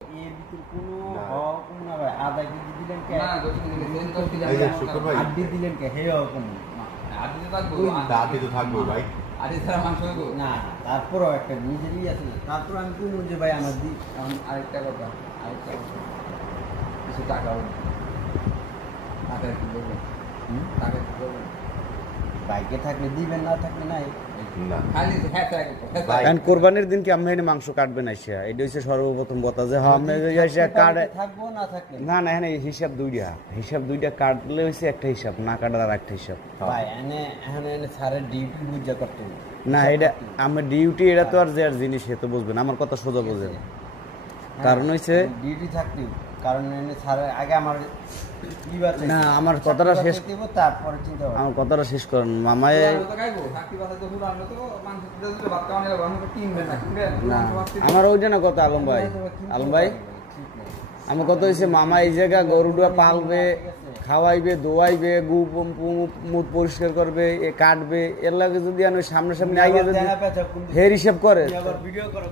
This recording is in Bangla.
এর ভিতর কোনো হক না ভাই আধা কেজি দিলেন কে না এই যে শুকুর ভাই আদি দিলেন কে হে রকম আদি তো থাকবো আদি তো থাকবো ভাই আদি ছাড়া মাংস হইব না তারপরও একটা নিজেরই আছে না তারপর আমি কোনো যে ভাই আমার দি আরেকটা কথা কিছু টাকা টাকা একটু দেবেন টাকা একটু দেবেন বাইকে থাকলে দিবেন না থাকলে নাই না খালি হ্যাঁ কারণ কোরবানির দিন কি আপনি এখানে মাংস কাটবেন আইসা এটা হচ্ছে সর্বপ্রথম কথা যে হ্যাঁ আপনি আইসা কাটে থাকবো না থাকলে না না এখানে হিসাব দুইটা কাটলে হচ্ছে একটা হিসাব না কাটার আর একটা হিসাব ভাই এনে স্যারের ডিউটি বুঝা করতে হবে। না এটা আমার ডিউটি এটা তো আর যে আর জিনিস সে তো বুঝবেন আমার কথা সোজা বুঝেন কারণ হচ্ছে ডিউটি থাকতে কারণ এনে স্যারের আগে আমার না আমার কথাটা শেষ দেব তারপরে চিন্তা করব আমার কথাটা শেষ করেন মামায় খাইবো থাকি বাসা তো পুরো আমরা তো মাংস দিতে ভাত খাওয়া নিলে আমরা কিনবে না না আমার ওইটা না কথা আলম ভাই আমার কথা হচ্ছে মামা এই জায়গা গরুটা পালবে খাওয়াইবে দোয়াইবে মুখ পরিষ্কার করবে এ কাটবে এর লাগে যদি আমি সামনাসামনি আইয়া যদি হের হিসাব করে আবার ভিডিও করো